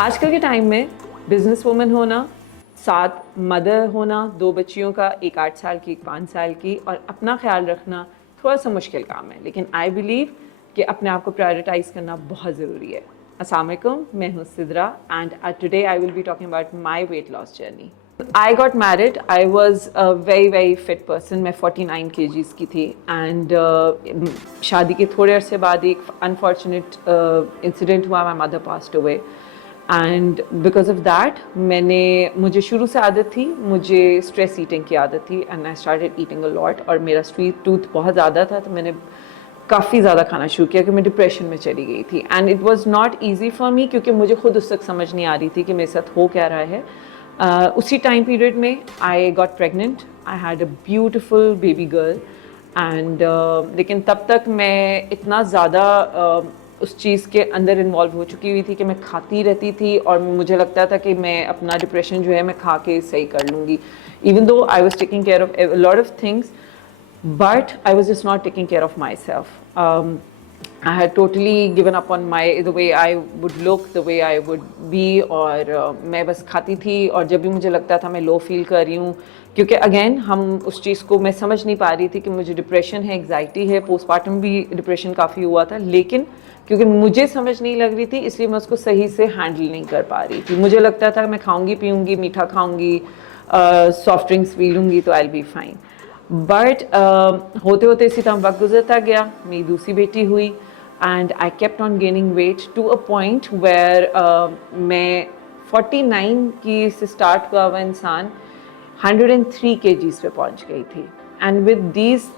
आजकल के टाइम में बिजनेस वूमन होना, साथ मदर होना, 2 बच्चियों का, एक 8 साल की, एक 5 साल की, और अपना ख्याल रखना थोड़ा सा मुश्किल काम है, लेकिन आई बिलीव कि अपने आप को प्रायोरिटाइज करना बहुत ज़रूरी है। अस्सलाम वालेकुम, मैं हूँ Sidra and today I will be talking about my weight loss journey. I got married, I was a very very fit person. मैं 49 kgs की थी एंड शादी के थोड़े अरसे बाद एक अनफॉर्चुनेट इंसिडेंट हुआ, my mother passed away and because of that मुझे शुरू से आदत थी, मुझे स्ट्रेस ईटिंग की आदत थी and I started eating a lot, और मेरा स्वीट टूथ बहुत ज़्यादा था, तो मैंने काफ़ी ज़्यादा खाना शुरू किया कि मैं डिप्रेशन में चली गई थी and it was not easy for me, क्योंकि मुझे खुद उस तक समझ नहीं आ रही थी कि मेरे साथ हो क्या रहा है। उसी टाइम पीरियड में I got pregnant, I had a beautiful baby girl and लेकिन तब तक मैं इतना ज़्यादा उस चीज़ के अंदर इन्वॉल्व हो चुकी हुई थी कि मैं खाती रहती थी और मुझे लगता था कि मैं अपना डिप्रेशन जो है मैं खा के सही कर लूँगी, even though I was taking care of lot of things, but I was just not taking care of myself. I had totally given up on the way I would look, the way I would be, और मैं बस खाती थी, और जब भी मुझे लगता था मैं लो फील कर रही हूँ, क्योंकि अगेन हम उस चीज़ को मैं समझ नहीं पा रही थी कि मुझे डिप्रेशन है, एग्जाइटी है, पोस्टमार्टम भी डिप्रेशन काफ़ी हुआ था, लेकिन क्योंकि मुझे समझ नहीं लग रही थी इसलिए मैं उसको सही से हैंडल नहीं कर पा रही थी। मुझे लगता था मैं खाऊंगी पीऊँगी, मीठा खाऊंगी, सॉफ्ट ड्रिंक्स पी लूँगी तो I will be fine. But होते होते इसी तरह वक्त गुजरता गया, मेरी दूसरी बेटी हुई and I kept on gaining weight to a point where मैं 49 की से स्टार्ट हुआ हुआ इंसान 103 kgs पे पहुंच गई थी। एंड विद दीज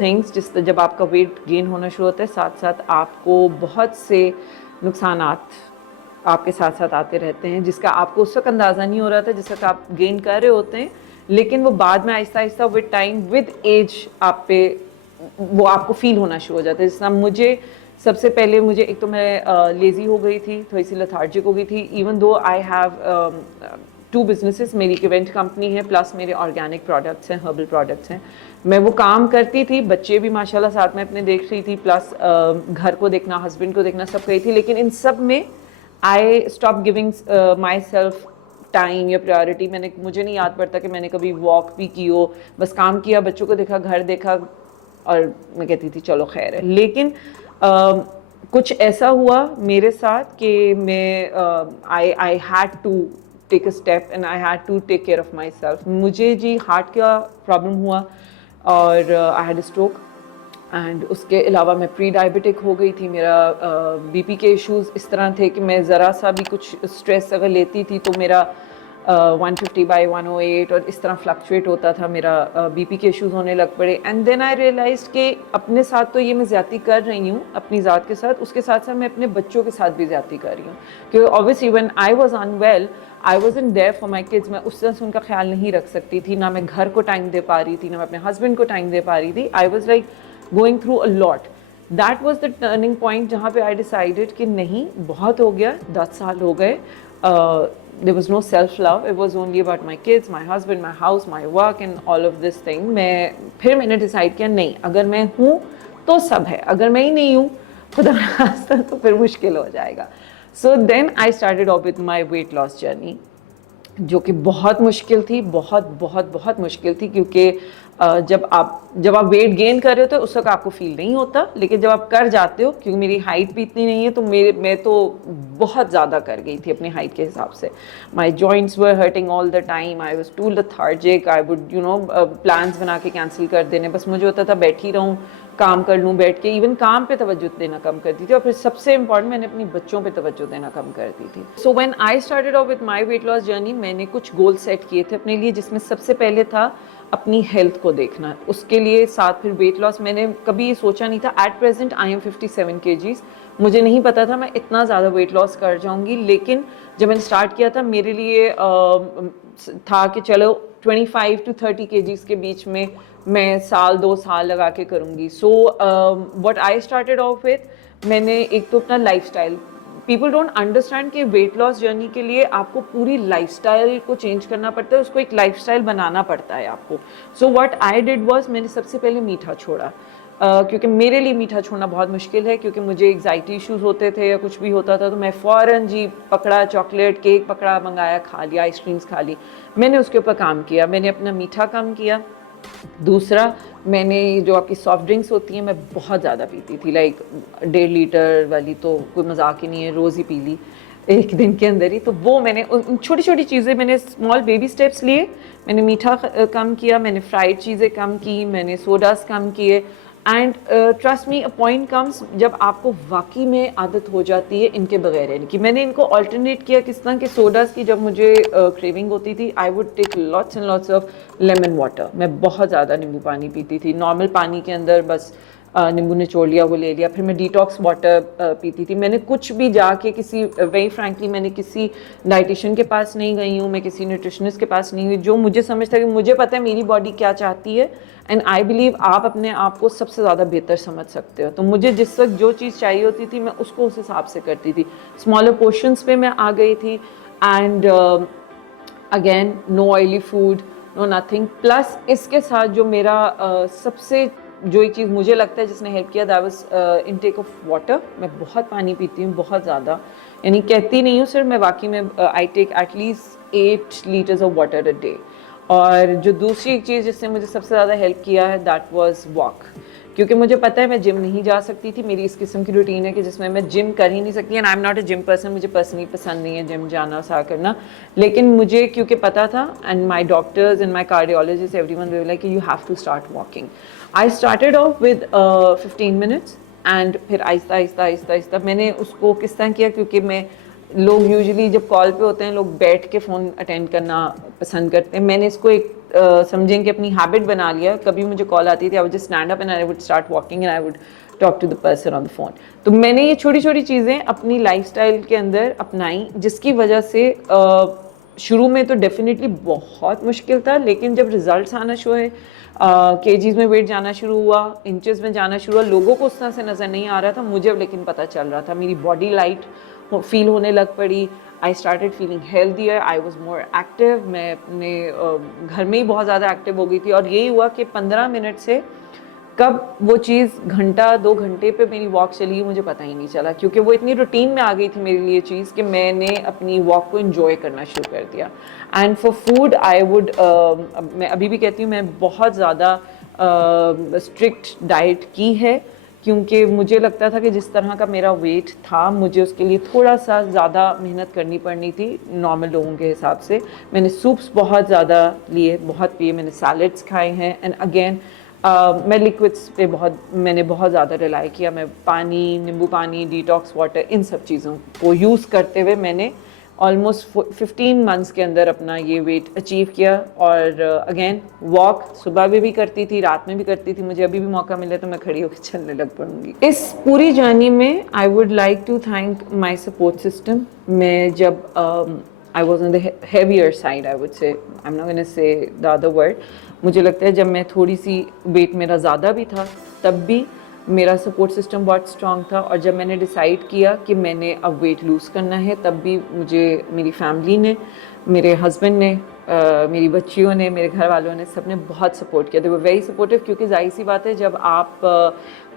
थिंग्स, जब आपका वेट गेन होना शुरू होता है, साथ साथ आपको बहुत से नुकसानात आपके साथ साथ आते रहते हैं, जिसका आपको उस वक्त अंदाज़ा नहीं हो रहा था, जिस वक्त आप गेन कर रहे होते हैं, लेकिन वो बाद में Aahista Aahista with time with as आप पे वो आपको फील होना शुरू हो जाता है। जिस मुझे सबसे पहले एक तो मैं लेज़ी हो गई थी, थोड़ी सी लथार्जिक हो गई थी, even though I have 2 businesses, मेरी एक इवेंट कंपनी है प्लस मेरे ऑर्गेनिक प्रोडक्ट्स हैं, हर्बल प्रोडक्ट्स हैं। मैं वो काम करती थी, बच्चे भी माशाल्लाह साथ में अपने देख रही थी, प्लस घर को देखना, हस्बैंड को देखना, सब कही थी, लेकिन इन सब में I stop giving my self time या प्रायोरिटी। मुझे नहीं याद पड़ता कि मैंने कभी वॉक भी की हो, बस काम किया, बच्चों को देखा, घर देखा, और मैं कहती थी चलो खैर है। लेकिन कुछ ऐसा हुआ मेरे साथ कि मैं I had to take a step and I had to take care of myself. मुझे जी हार्ट का प्रॉब्लम हुआ और आई हैड स्ट्रोक, एंड उसके अलावा मैं प्री डायबिटिक हो गई थी। मेरा बीपी के इश्यूज इस तरह थे कि मैं ज़रा सा भी कुछ स्ट्रेस अगर लेती थी तो मेरा 150/108 और इस तरह फ्लक्चुएट होता था, मेरा बीपी के इश्यूज होने लग पड़े। एंड देन आई रियलाइज कि अपने साथ तो ये मैं ज़्यादती कर रही हूँ अपनी ज़ात के साथ, उसके साथ साथ मैं अपने बच्चों के साथ भी ज़्यादती कर रही हूँ, क्योंकि obviously when I was unwell I wasn't there for my kids. मैं उस तरह से उनका ख्याल नहीं रख सकती थी, ना मैं घर को टाइम दे पा रही थी, ना मैं अपने हस्बैंड को टाइम दे पा रही थी। I was like going through a lot. That was the turning point जहाँ पे I decided कि नहीं, बहुत हो गया, 10 साल हो गए, there was no self love, it was only about my kids, my husband, my house, my work and all of this thing. मैंने decide किया नहीं, अगर मैं हूँ तो सब है, अगर मैं ही नहीं हूँ खुदा ना खास्ता तो फिर मुश्किल हो जाएगा। So then I started off with my weight loss journey, जो कि बहुत मुश्किल थी, बहुत बहुत बहुत मुश्किल थी, क्योंकि जब आप वेट गेन कर रहे हो तो उस वक्त आपको फील नहीं होता, लेकिन जब आप कर जाते हो, क्योंकि मेरी हाइट भी इतनी नहीं है, तो मैं तो बहुत ज़्यादा कर गई थी अपनी हाइट के हिसाब से। My joints were hurting all the time, I was too lethargic, I would plans बना के कैंसिल कर देने, बस मुझे होता था बैठी रहूँ, काम कर लूँ बैठ के, इवन काम पे तवज्जो देना कम करती थी, और फिर सबसे इंपॉर्टेंट मैंने अपनी बच्चों पे तवज्जो देना कम कर दी थी। So when I started off with my weight loss journey, मैंने कुछ गोल सेट किए थे अपने लिए, जिसमें सबसे पहले था अपनी हेल्थ को देखना। उसके लिए साथ फिर वेट लॉस, मैंने कभी ये सोचा नहीं था। At present I am 57 kgs, मुझे नहीं पता था मैं इतना ज़्यादा वेट लॉस कर जाऊँगी, लेकिन जब मैंने स्टार्ट किया था मेरे लिए था कि चलो 25 to 30 kgs के बीच में मैं 1-2 साल लगा के करूँगी। So what I started off with, मैंने एक तो अपना लाइफस्टाइल, पीपल डोंट अंडरस्टैंड कि वेट लॉस जर्नी के लिए आपको पूरी लाइफस्टाइल को चेंज करना पड़ता है, उसको एक लाइफस्टाइल बनाना पड़ता है आपको। So what I did was, मैंने सबसे पहले मीठा छोड़ा। क्योंकि मेरे लिए मीठा छोड़ना बहुत मुश्किल है, क्योंकि मुझे एग्जाइटी इश्यूज होते थे या कुछ भी होता था तो मैं फ़ौरन जी पकड़ा, चॉकलेट केक पकड़ा, मंगाया, खा लिया, आइसक्रीम्स खा ली। मैंने उसके ऊपर काम किया, मैंने अपना मीठा कम किया। दूसरा, मैंने जो आपकी सॉफ्ट ड्रिंक्स होती हैं मैं बहुत ज़्यादा पीती थी, लाइक 1.5 लीटर वाली तो कोई मजाक ही नहीं है, रोज़ ही पी ली एक दिन के अंदर ही। तो वो मैंने छोटी छोटी चीज़ें, मैंने स्मॉल बेबी स्टेप्स लिए। मैंने मीठा कम किया, मैंने फ्राइड चीज़ें कम की, मैंने सोडास कम किए। And trust me, a point comes जब आपको वाकई में आदत हो जाती है इनके बगैर रहने की। मैंने इनको अल्टरनेट किया किस तरह के सोडास की, जब मुझे क्रेविंग होती थी I would take lots and lots of lemon water. मैं बहुत ज़्यादा नींबू पानी पीती थी, नॉर्मल पानी के अंदर बस नींबू निचोड़ लिया, वो ले लिया। फिर मैं डिटॉक्स वाटर पीती थी। मैंने कुछ भी जाके किसी, वेरी फ्रैंकली मैंने किसी डाइटिशियन के पास नहीं गई हूँ, मैं किसी न्यूट्रिशनिस्ट के पास नहीं हुई। जो मुझे समझता है कि मुझे पता है मेरी बॉडी क्या चाहती है, एंड आई बिलीव आप अपने आप को सबसे ज़्यादा बेहतर समझ सकते हो। तो मुझे जिस वक्त जो चीज़ चाहिए होती थी मैं उसको उस हिसाब से करती थी। स्मॉलर पोर्शंस पे मैं आ गई थी। And again no oily food, no nothing. Plus इसके साथ जो मेरा सबसे जो एक चीज़ मुझे लगता है जिसने हेल्प किया, that was intake of water. मैं बहुत पानी पीती हूँ, बहुत ज़्यादा, यानी कहती नहीं हूँ सिर्फ, मैं वाकई में I take at least 8 litres of water a day. और जो दूसरी एक चीज़ जिसने मुझे सबसे ज़्यादा हेल्प किया है दैट वाज वॉक, क्योंकि मुझे पता है मैं जिम नहीं जा सकती थी। मेरी इस किस्म की रूटीन है कि जिसमें मैं जिम कर ही नहीं सकती, and I am not a gym person. मुझे पर्सनली पसंद नहीं है जिम जाना सा करना, लेकिन मुझे क्योंकि पता था, and my doctors and my cardiologist everyone they were like you have to start walking. I started off with 15 minutes, and फिर आहिस्ता आहिस्ता आहिस्ता आहिस्ता मैंने उसको किस तरह किया, क्योंकि मैं, लोग यूजुअली जब कॉल पे होते हैं लोग बैठ के फ़ोन अटेंड करना पसंद करते हैं। मैंने इसको एक समझें कि अपनी हैबिट बना लिया। कभी मुझे कॉल आती थी, I would just stand up and I would start walking and I would talk to the person on the phone. तो मैंने ये छोटी छोटी चीज़ें अपनी लाइफस्टाइल के अंदर अपनाई, जिसकी वजह से शुरू में तो डेफिनेटली बहुत मुश्किल था, लेकिन जब रिजल्ट्स आना शुरू हुए, केजीज़ में वेट जाना शुरू हुआ, इंचेस में जाना शुरू हुआ, लोगों को उस तरह से नज़र नहीं आ रहा था, मुझे अब लेकिन पता चल रहा था। मेरी बॉडी लाइट फील होने लग पड़ी। I started feeling healthier, I was more active. मैं अपने घर में ही बहुत ज़्यादा एक्टिव हो गई थी। और यही हुआ कि 15 मिनट से कब वो चीज़ घंटा 2 घंटे पे मेरी वॉक चली मुझे पता ही नहीं चला, क्योंकि वो इतनी रूटीन में आ गई थी मेरे लिए चीज़ कि मैंने अपनी वॉक को इन्जॉय करना शुरू कर दिया। And for food I would, मैं अभी भी कहती हूँ मैं बहुत ज़्यादा स्ट्रिक्ट डाइट की है, क्योंकि मुझे लगता था कि जिस तरह का मेरा वेट था मुझे उसके लिए थोड़ा सा ज़्यादा मेहनत करनी पड़नी थी नॉर्मल लोगों के हिसाब से। मैंने सूप्स बहुत ज़्यादा लिए, बहुत पिए, मैंने सैलड्स खाए हैं। एंड अगेन मैं लिक्विड्स पे मैंने बहुत ज़्यादा रिलाई किया। मैं पानी, नींबू पानी, डिटॉक्स वाटर, इन सब चीज़ों को यूज़ करते हुए मैंने ऑलमोस्ट 15 मंथ्स के अंदर अपना ये वेट अचीव किया। और अगेन वॉक सुबह भी करती थी, रात में भी करती थी। मुझे अभी भी मौका मिले तो मैं खड़ी होकर चलने लग पड़ूंगी। इस पूरी जर्नी में I would like to thank my support system. मैं जब I was on the heavier side, I would say, I am not gonna say the other word, मुझे लगता है जब मैं थोड़ी सी वेट मेरा ज़्यादा भी था तब भी मेरा सपोर्ट सिस्टम बहुत स्ट्रॉन्ग था। और जब मैंने डिसाइड किया कि मैंने अब वेट लूज़ करना है तब भी मुझे मेरी फैमिली ने, मेरे हस्बैंड ने, मेरी बच्चियों ने, मेरे घर वालों ने, सब ने बहुत सपोर्ट किया। दे वर वेरी सपोर्टिव, क्योंकि जाहिर सी बात है जब आप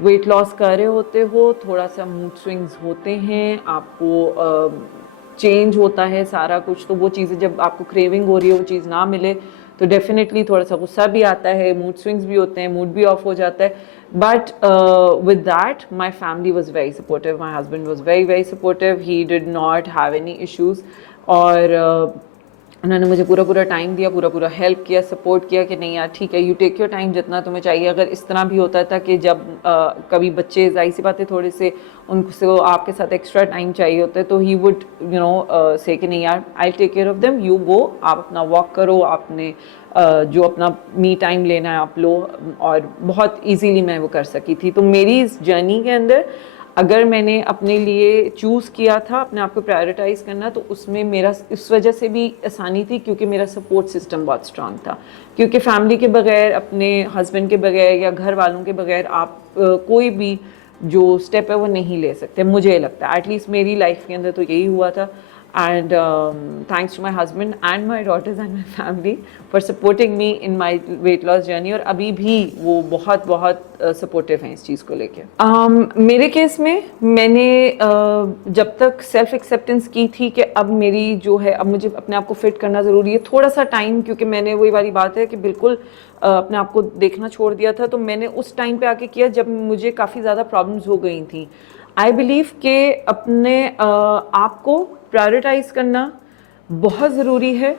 वेट लॉस कर रहे होते हो थोड़ा सा मूड स्विंग्स होते हैं, आपको चेंज होता है सारा कुछ। तो वो चीज़ें जब आपको क्रेविंग हो रही है वो चीज़ ना मिले तो डेफिनेटली थोड़ा सा गुस्सा भी आता है, मूड स्विंग्स भी होते हैं, मूड भी ऑफ हो जाता है। But with that my family was very supportive, my husband was very very supportive, he did not have any issues. और उन्होंने मुझे पूरा टाइम दिया, पूरा हेल्प किया, सपोर्ट किया कि नहीं यार ठीक है, यू टेक योर टाइम जितना तुम्हें चाहिए। अगर इस तरह भी होता था कि जब कभी बच्चे, जाहिर सी बात है थोड़े से उनको आपके साथ एक्स्ट्रा टाइम चाहिए होता है, तो ही वुड यू नो से कि नहीं यार I take care of them, you go, आप अपना वॉक करो, आपने जो अपना मी टाइम लेना है आप लो। और बहुत ईजीली मैं वो कर सकी थी। तो मेरी इस जर्नी के अंदर अगर मैंने अपने लिए चूज़ किया था अपने आप को प्रायोरिटाइज़ करना, तो उसमें मेरा इस वजह से भी आसानी थी क्योंकि मेरा सपोर्ट सिस्टम बहुत स्ट्रांग था। क्योंकि फैमिली के बगैर, अपने हस्बैंड के बगैर या घर वालों के बगैर आप कोई भी जो स्टेप है वो नहीं ले सकते, मुझे लगता है। एटलीस्ट मेरी लाइफ के अंदर तो यही हुआ था। and thanks to my husband and my daughters and my family for supporting me in my weight loss journey. और अभी भी वो बहुत बहुत सपोर्टिव हैं इस चीज़ को लेके। मेरे केस में मैंने जब तक सेल्फ एक्सेप्टेंस की थी कि अब मेरी जो है, अब मुझे अपने आप को फिट करना ज़रूरी है, थोड़ा सा टाइम, क्योंकि मैंने वही वाली बात है कि बिल्कुल अपने आप को देखना छोड़ दिया था, तो मैंने उस टाइम पे आके किया जब मुझे काफ़ी ज़्यादा प्रॉब्लम्स हो गई थी। आई बिलीव कि अपने आप को प्रायोरिटाइज करना बहुत ज़रूरी है।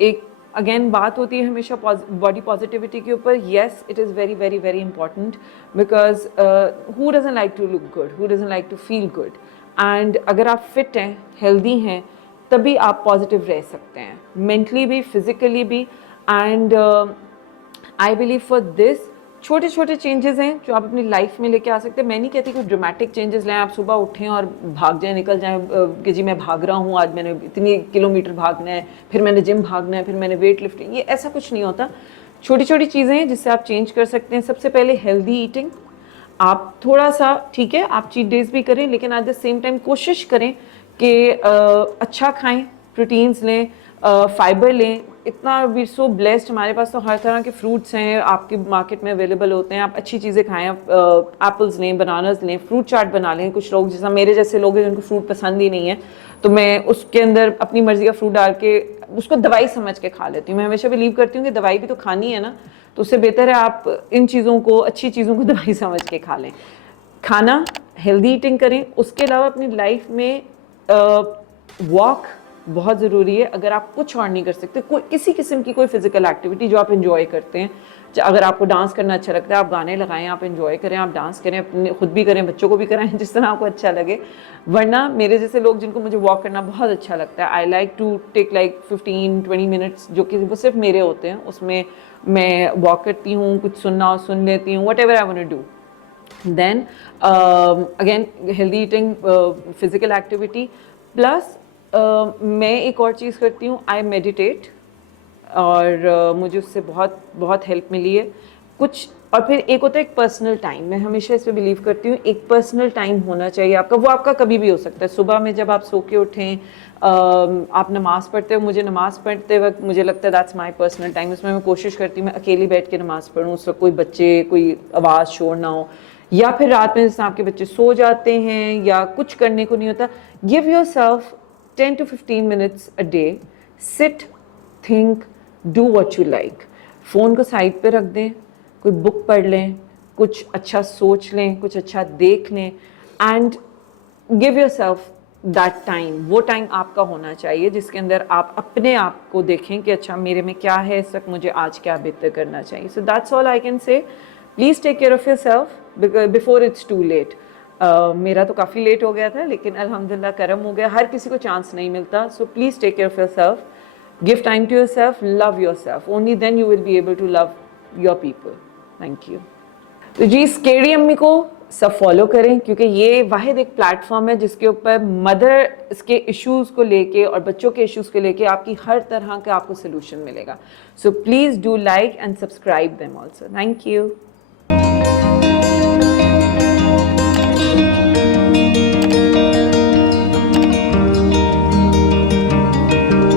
एक अगेन बात होती है हमेशा बॉडी पॉजिटिविटी के ऊपर। Yes, it is very very very important, because who doesn't like to look good, who doesn't like to feel good. And अगर आप फिट हैं, हेल्दी हैं, तभी आप पॉजिटिव रह सकते हैं, मेंटली भी, फिजिकली भी। And I believe for this छोटे छोटे चेंजेस हैं जो आप अपनी लाइफ में लेके आ सकते हैं। मैं नहीं कहती कि ड्रामेटिक चेंजेस लाएं, आप सुबह उठें और भाग जाएं, निकल जाएं कि जी मैं भाग रहा हूँ, आज मैंने इतनी किलोमीटर भागना है, फिर मैंने जिम भागना है, फिर मैंने वेट लिफ्टिंग, ये ऐसा कुछ नहीं होता। छोटी छोटी चीज़ें हैं जिससे आप चेंज कर सकते हैं। सबसे पहले हेल्दी ईटिंग। आप थोड़ा सा, ठीक है, आप चीट डेज भी करें, लेकिन एट द सेम टाइम कोशिश करें कि अच्छा खाएं, प्रोटीन्स लें, फाइबर लें। इतना वी सो ब्लेस्ड, हमारे पास तो हर तरह के फ्रूट्स हैं, आपके मार्केट में अवेलेबल होते हैं। आप अच्छी चीज़ें खाएं, आप एप्पल्स लें, बनानास लें, फ्रूट चाट बना लें। कुछ लोग जैसा मेरे जैसे लोग हैं जिनको फ्रूट पसंद ही नहीं है, तो मैं उसके अंदर अपनी मर्ज़ी का फ्रूट डाल के उसको दवाई समझ के खा लेती हूँ। मैं हमेशा बिलीव करती हूँ कि दवाई भी तो खानी है ना, तो उससे बेहतर है आप इन चीज़ों को, अच्छी चीज़ों को दवाई समझ के खा लें। खाना, हेल्दी ईटिंग करें। उसके अलावा अपनी लाइफ में वॉक बहुत ज़रूरी है। अगर आप कुछ और नहीं कर सकते, कोई किसी किस्म की कोई फिजिकल एक्टिविटी जो आप एंजॉय करते हैं, अगर आपको डांस करना अच्छा लगता है, आप गाने लगाएं, आप एंजॉय करें, आप डांस करें, अपने खुद भी करें, बच्चों को भी कराएं, जिस तरह आपको अच्छा लगे। वरना मेरे जैसे लोग जिनको मुझे वॉक करना बहुत अच्छा लगता है, I like to take like 15-20 minutes, जो कि वो सिर्फ मेरे होते हैं, उसमें मैं वॉक करती हूँ, कुछ सुनना हो सुन लेती हूँ, whatever I want to do. then again healthy eating, physical activity plus मैं एक और चीज़ करती हूँ, आई मेडिटेट, और मुझे उससे बहुत बहुत हेल्प मिली है कुछ। और फिर एक होता है एक पर्सनल टाइम, मैं हमेशा इस पे बिलीव करती हूँ, एक पर्सनल टाइम होना चाहिए आपका। वो आपका कभी भी हो सकता है, सुबह में जब आप सो के उठें, आप नमाज़ पढ़ते हो, मुझे नमाज़ पढ़ते वक्त मुझे लगता है दैट्स माय पर्सनल टाइम। उसमें मैं कोशिश करती हूँ मैं अकेली बैठ के नमाज़ पढ़ूँ, उस वक्त कोई बच्चे, कोई आवाज़ शोर ना हो, या फिर रात में जैसे आपके बच्चे सो जाते हैं या कुछ करने को नहीं होता। Give your self 10 to 15 minutes a day, sit, think, do what you like। Phone को साइड पे रख दें, कोई बुक पढ़ लें, कुछ अच्छा सोच लें, कुछ अच्छा देख लें, and give your self that time. वो टाइम आपका होना चाहिए जिसके अंदर आप अपने आप को देखें कि अच्छा मेरे में क्या है इस वक्त, मुझे आज क्या बेहतर करना चाहिए। So that's all I can say. Please take care of yourself before it's too late. मेरा तो काफ़ी लेट हो गया था, लेकिन अल्हम्दुलिल्लाह करम हो गया। हर किसी को चांस नहीं मिलता। So please take care of yourself, give time to yourself, love yourself, only then you will be able to love your people. Thank you. तो जी, स्केरी अम्मी को सब फॉलो करें, क्योंकि ये वाहिद एक प्लेटफॉर्म है जिसके ऊपर मदर के इश्यूज़ को लेके और बच्चों के इश्यूज़ को लेके आपकी हर तरह का आपको सोल्यूशन मिलेगा। So please do like and subscribe them also. Thank you.